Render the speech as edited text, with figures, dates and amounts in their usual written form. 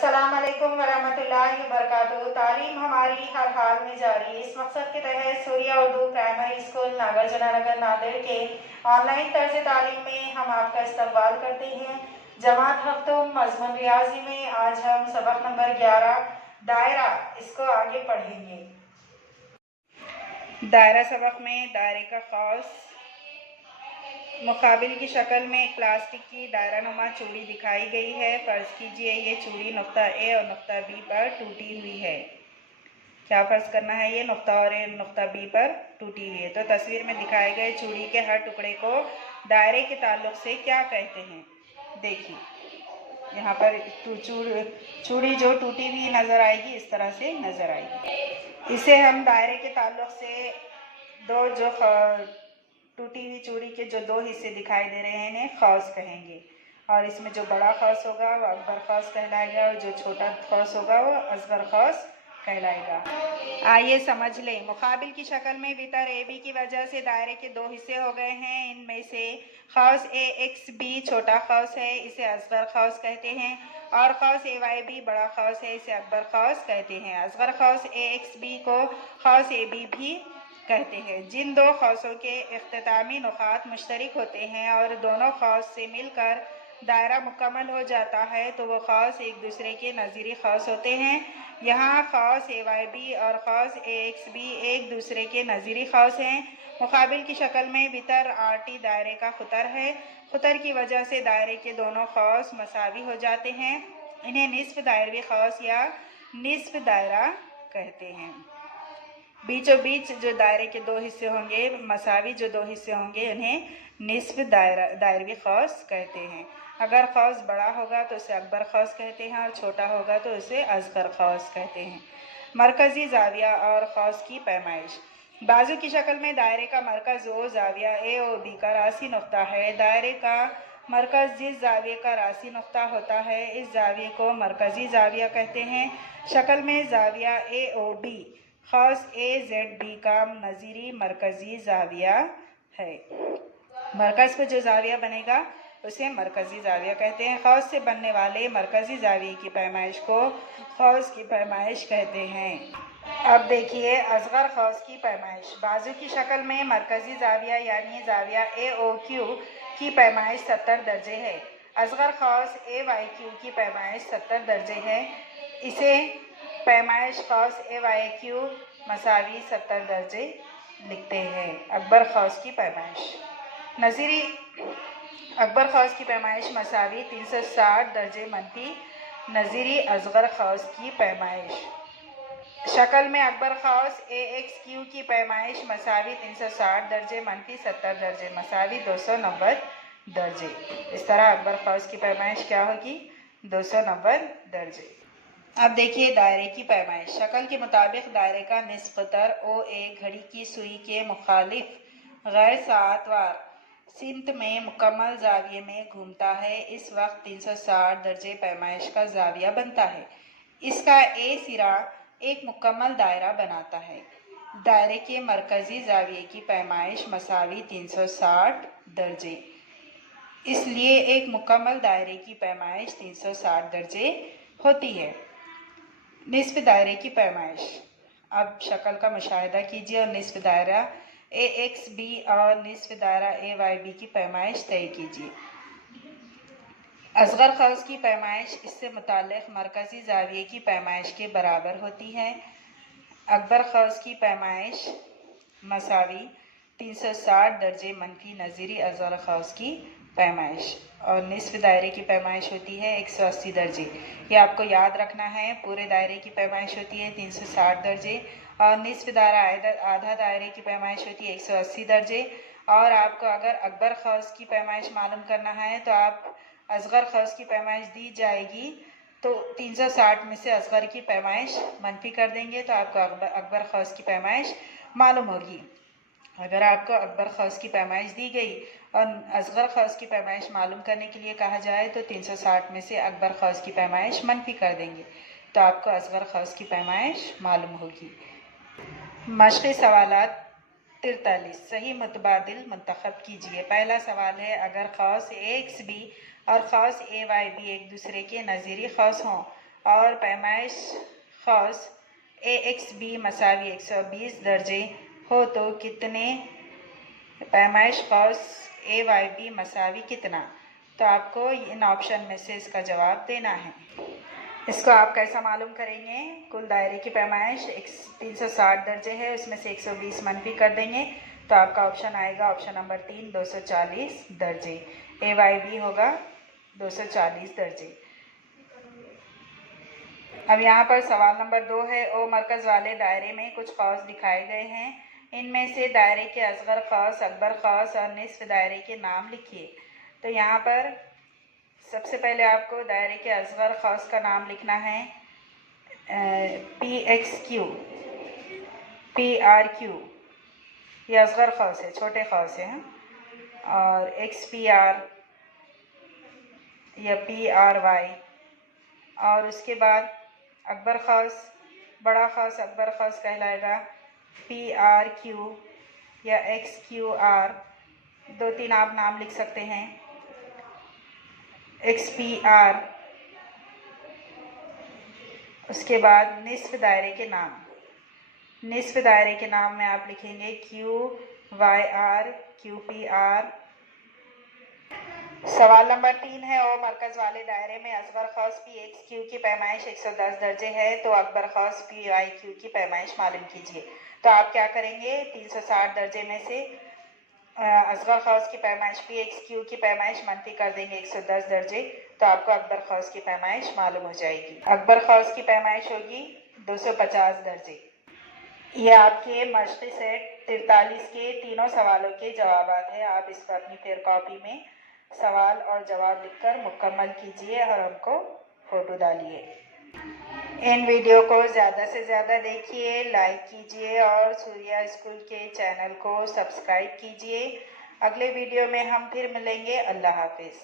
अस्सलाम वालेकुम वरहमतुल्लाहि वबरकातुहू। तालीम हमारी हर हाल में जारी। इस मकसद के तहत सूर्या उर्दू प्राइमरी स्कूल नागार्जुना नगर नांदेड़ के ऑनलाइन तर्ज तालीम में हम आपका इस्तकबाल करते हैं। जमात हफ्तुम मज़मून रियाजी में आज हम सबक नंबर 11 दायरा इसको आगे पढ़ेंगे। दायरा सबक में दायरे का ख़ास मुकाबिल की शक्ल में एक प्लास्टिक की दायरा नुमा चूड़ी दिखाई गई है। फ़र्ज़ कीजिए ये चूड़ी नुक्ता ए और नुक्ता बी पर टूटी हुई है। क्या फ़र्ज़ करना है? ये नुक्ता और ए नुक्ता बी पर टूटी हुई है। तो तस्वीर में दिखाए गए चूड़ी के हर टुकड़े को दायरे के ताल्लुक़ से क्या कहते हैं? देखिए यहाँ पर चूड़ी जो टूटी हुई नज़र आएगी, इस तरह से नज़र आएगी। इसे हम दायरे के ताल्लुक़ से दो जो टूटी हुई चूड़ी के जो दो हिस्से दिखाई दे रहे हैं इन्हें ख़ास कहेंगे। और इसमें जो बड़ा ख़ास होगा वो अकबर ख़ास कहलाएगा और जो छोटा ख़ास होगा वो असगर ख़ास कहलाएगा। आइए समझ लें। मुकाबिल की शक्ल में वितर ए बी की वजह से दायरे के दो हिस्से हो गए हैं। इनमें से ख़ास ए एक्स बी छोटा ख़ास है, इसे असगर ख़ास कहते हैं। और ख़ास ए वाई बी बड़ा ख़ास है, इसे अकबर ख़ास कहते हैं। असगर ख़ास ए एक्स बी को ख़ास ए बी भी कहते हैं। जिन दो ख़ासों के इख्तितामी नुक़ात मुश्तरक होते हैं और दोनों ख़ास से मिलकर दायरा मुकम्मल हो जाता है तो वो ख़ास एक दूसरे के नज़ीरी ख़ास होते हैं। यहाँ ख़ास ए वाई बी और ख़ास ए एक्स बी एक दूसरे के नज़ीरी ख़ास हैं। मुकाबिल की शक्ल में वितर आरटी दायरे का खुतर है। खुतर की वजह से दायरे के दोनों ख़ास मसावी हो जाते हैं। इन्हें निस्फ़ दायरवी ख़ास या निस्फ़ दायरा कहते हैं। बीचों बीच जो दायरे के दो हिस्से होंगे, मसावी जो दो हिस्से होंगे, उन्हें निस्फ़ दायरवी ख़ास कहते हैं। अगर ख़ास बड़ा होगा तो उसे अकबर ख़ास कहते हैं और छोटा होगा तो उसे असगर ख़ास कहते हैं। मरकज़ी ज़ाविया और ख़ास की पैमाइश। बाजू की शक्ल में दायरे का मरकज़ ओ ज़ाविया ए और बी का रासी नुक़्ता है। दायरे का मरकज़ जिस ज़ाविये का रासी नुक़्ता होता है इस ज़ाविये को मरकज़ी ज़ाविया कहते हैं। शक्ल में ज़ाविया ए ओ बी ख़ास ए जेड बी का नज़ीरी मरकज़ी ज़ाविया है। मरकज़ पर जो ज़ाविया बनेगा उसे मरकज़ी ज़ाविया कहते हैं। ख़ास से बनने वाले मरकज़ी ज़ाविये की पैमाइश को ख़ास की पैमाइश कहते हैं। अब देखिए असगर ख़ास की पैमाइश। बाजू की शक्ल में मरकज़ी ज़ाविया यानी ज़ाविया ए ओ क्यू की पैमाइश 70 दर्जे है। असगर ख़ास ए वाई क्यू की पैमाइश 70 दर्जे है। इसे पैमाइश ख़ास ए वाई क्यू मसावी 70 दर्जे लिखते हैं। अकबर ख़ास की पैमाइश नज़ीरी अकबर ख़ास की पैमाइश मसावी 360 दर्जे मनफी नज़ीरी असगर ख़ास की पैमाइश। शक्ल में अकबर ख़ास ए एक्स क्यू की पैमाइश मसावी 360 दर्जे मनफी 70 दर्जे मसावी 290 दर्जे। इस तरह अकबर ख़ास की पैमाइश क्या होगी? 290 दर्जे। अब देखिए दायरे की पैमाइश। शक्ल के मुताबिक दायरे का निस्फ़ क़तर ओ ए घड़ी की सुई के मुखालिफ गैर साअतवार सिमत में मुकम्मल ज़ाविये में घूमता है। इस वक्त 360 दर्जे पैमाइश का ज़ाविया बनता है। इसका ए सिरा एक मुकम्मल दायरा बनाता है। दायरे के मरकज़ी ज़ाविये की पैमाइश मसावी 360 दर्जे, इसलिए एक मुकम्मल दायरे की पैमाइश 360 दर्जे होती है। निस्फ़ दायरे की पैमाइश। अब शक्ल का मुशाहिदा कीजिए और निस्फ़ दायरा ए एक्स बी और निस्फ़ दायरा ए वाई बी की पैमाइश तय कीजिए। असगर ख़ास की पैमाइश इससे मुताल्लिक़ मरकज़ी ज़ाविये की पैमाइश के बराबर होती है। अकबर ख़ास की पैमाइश मसावी 360 दर्जे मनफी नज़ीरी असगर ख़ास की पैमाइश और निस्फ़ दायरे की पैमाइश होती है 180 दर्जे। ये आपको याद रखना है। पूरे दायरे की पैमाइश होती है 360 दर्जे और निस्फ़ दायरा आधा दायरे की पैमाइश होती है 180 दर्जे। और आपको अगर अकबर ख़ास की पैमाइश मालूम करना है तो आप असगर ख़ास की पैमाइश दी जाएगी तो 360 में से असगर की पैमाइश मनफी कर देंगे तो आपको अकबर ख़ास की पैमाइश मालूम होगी। अगर आपको अकबर ख़ास की पैमाइश दी गई और असगर ख़ास की पैमाइश मालूम करने के लिए कहा जाए तो 360 में से अकबर ख़ास की पैमाइश मनफी कर देंगे तो आपको असगर ख़ास की पैमाइश मालूम होगी। मश्क़ी सवालात 43 सही मुतबादिल मुंतखब कीजिए। पहला सवाल है अगर ख़ास ए एक्स बी और ख़ास ए वाई बी एक दूसरे के नज़ीरी ख़ास हों और पैमाइश ख़ास AXB मसावी 120 दर्जे हो तो कितने पैमाइश ख़ास AYB मसावी कितना। तो आपको इन ऑप्शन में से इसका जवाब देना है। इसको आप कैसा मालूम करेंगे, कुल दायरे की पैमाइश 360 दर्जे है, उसमें से 120 मनफी कर देंगे तो आपका ऑप्शन आएगा ऑप्शन नंबर 3 240 दर्जे। AYB होगा 240 दर्जे। अब यहाँ पर सवाल नंबर 2 है, ओ मरकज़ वाले दायरे में कुछ ख़ास दिखाए गए हैं, इनमें से दायरे के असगर ख़ास, अकबर ख़ास और निस्फ दायरे के नाम लिखिए। तो यहाँ पर सबसे पहले आपको दायरे के असगर ख़ास का नाम लिखना है PXQ, PRQ, ये असगर ख़ास है, छोटे ख़ास है, और XPR या PRY, और उसके बाद अकबर ख़ास, बड़ा ख़ास अकबर ख़ास कहलाएगा PRQ या XQR, 2-3 आप नाम लिख सकते हैं। XPR, उसके बाद निस्फ दायरे के नाम, निस्फ दायरे के नाम में आप लिखेंगे QYR, QPR। सवाल नंबर 3 है, और मरकज़ वाले दायरे में असगर ख़ास PXQ की पैमाइश 110 दर्जे है तो अकबर ख़ास PYQ की पैमाइश मालूम कीजिए। तो आप क्या करेंगे, 360 दर्जे में से असगर ख़ास की पैमाइश PXQ की पैमाइश मनफी कर देंगे 110 दर्जे तो आपको अकबर ख़ास की पैमाइश मालूम हो जाएगी। अकबर ख़ास की पैमाइश होगी 250 दर्जे। ये आपके मश्क़ी सेट 43 के तीनों सवालों के जवाब हैं। आप इसको अपनी फेयर कॉपी में सवाल और जवाब लिखकर मुकम्मल कीजिए और हमको फ़ोटो डालिए। इन वीडियो को ज़्यादा से ज़्यादा देखिए, लाइक कीजिए और सूर्या स्कूल के चैनल को सब्सक्राइब कीजिए। अगले वीडियो में हम फिर मिलेंगे। अल्लाह हाफिज़।